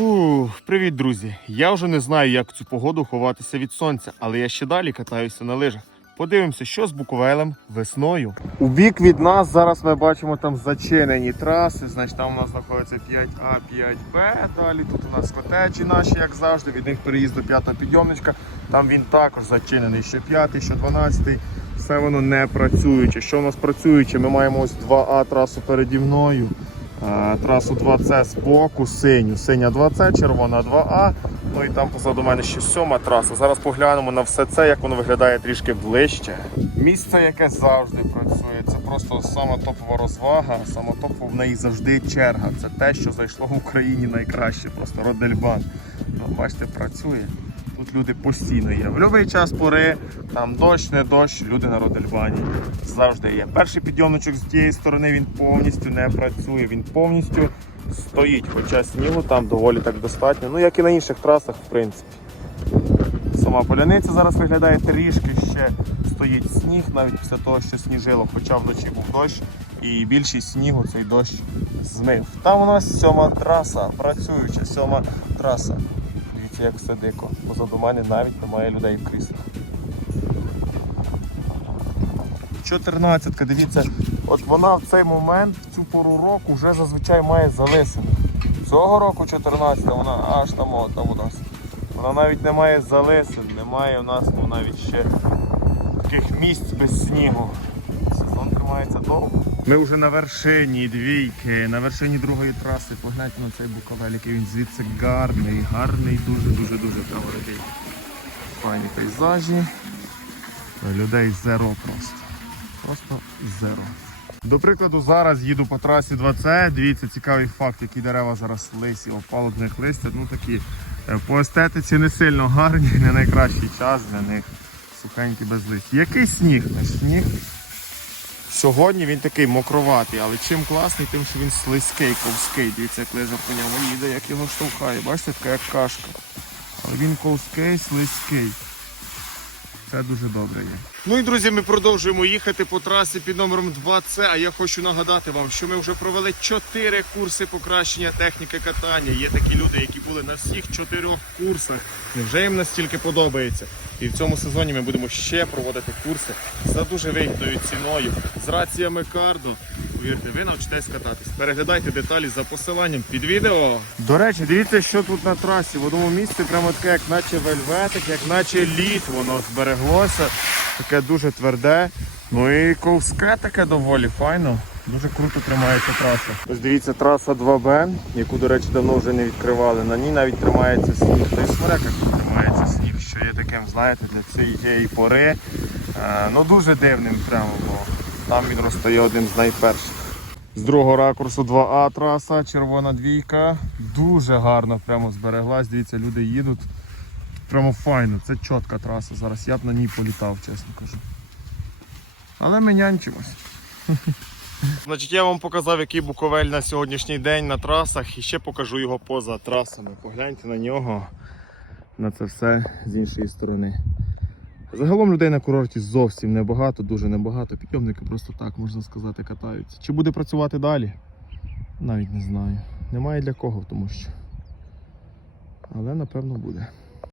Фух, привіт, друзі! Я вже не знаю, як цю погоду ховатися від сонця, але я ще далі катаюся на лижах. Подивимося, що з Буковелем весною. У бік від нас зараз ми бачимо там зачинені траси. Значить, там у нас знаходиться 5А, 5Б. Далі тут у нас котечі наші, як завжди. Від них переїзд до п'ята підйомничка. Там він також зачинений. Що 5, що 12. Все воно не працююче. Що у нас працююче? Ми маємо ось 2А трасу переді мною. Е, Трасу 2С з боку, синю. Синя 2С, червона 2А. Ну і там позаду мене ще сьома траса. Зараз поглянемо на все це, як воно виглядає трішки ближче. Місце, яке завжди працює. Це просто сама топова розвага. Сама топова в неї завжди черга. Це те, що зайшло в Україні найкраще. Просто Родельбан. Ну, бачите, працює. Тут люди постійно є. В будь-який час пори, там дощ, не дощ, люди на Родельбані завжди є. Перший підйомничок з тієї сторони він повністю не працює, він повністю стоїть, хоча снігу там доволі так достатньо. Ну як і на інших трасах, в принципі. Сама поляниця зараз виглядає трішки ще стоїть сніг, навіть після того, що сніжило, хоча вночі був дощ, і більшість снігу цей дощ змив. Там у нас сьома траса, працююча сьома траса. Дивіться, як все дико. Позаду мене навіть немає людей в кріслах. 14, дивіться, от вона в цей момент, в цю пору року, вже зазвичай має залисину. Цього року 14 вона аж там, там у нас. Вона навіть не має залисин, немає у нас ну, навіть ще таких місць без снігу. Сезон тримається довго. Ми вже на вершині двійки, на вершині другої траси. Погляньте на цей буковель, який він звідси гарний, гарний, дуже-дуже дуже правильний. Файні пейзажі. Людей зеро просто. Просто зеро. До прикладу, зараз їду по трасі 2C. Дивіться, цікавий факт, які дерева зараз лисі, опало в них листя. Ну такі е, по естетиці не сильно гарні, не найкращий час для них. Сухенькі без листя. Який сніг? Сніг. Сьогодні він такий мокроватий, але чим класний, тим, що він слизький, ковський. Дивіться, як лежа по ньому їде, як його штовхає. Бачите, така як кашка. Але він ковський, слизький. Це дуже добре є. Ну і друзі, ми продовжуємо їхати по трасі під номером 2С. А я хочу нагадати вам, що ми вже провели 4 курси покращення техніки катання. Є такі люди, які були на всіх чотирьох курсах. Невже їм настільки подобається? І в цьому сезоні ми будемо ще проводити курси за дуже вигідною ціною з раціями кардо. Повірте, ви навчитесь кататись. Переглядайте деталі за посиланням під відео. До речі, дивіться, що тут на трасі. В одному місці прямо таке, як наче вельветик, як наче лід, воно збереглося. Таке дуже тверде. Ну і ковське таке доволі файно. Дуже круто тримається траса. Ось дивіться, траса 2Б, яку, до речі, давно вже не відкривали. На ній навіть тримається сніг. Та й в смереках тут тримається сніг, що є таким, знаєте, для цієї пори. Е, ну дуже дивним прямо, бо там він розстає один з найперших. З другого ракурсу 2А траса, червона двійка. Дуже гарно прямо збереглась. Дивіться, люди їдуть. Прямо файно, це чітка траса. Зараз я б на ній політав, чесно кажу. Але ми нянчимось. Значить, я вам показав, який Буковель на сьогоднішній день на трасах і ще покажу його поза трасами. Погляньте на нього, на це все з іншої сторони. Загалом людей на курорті зовсім небагато, дуже небагато. Підйомники просто так, можна сказати, катаються. Чи буде працювати далі? Навіть не знаю. Немає для кого, тому що. Але напевно буде.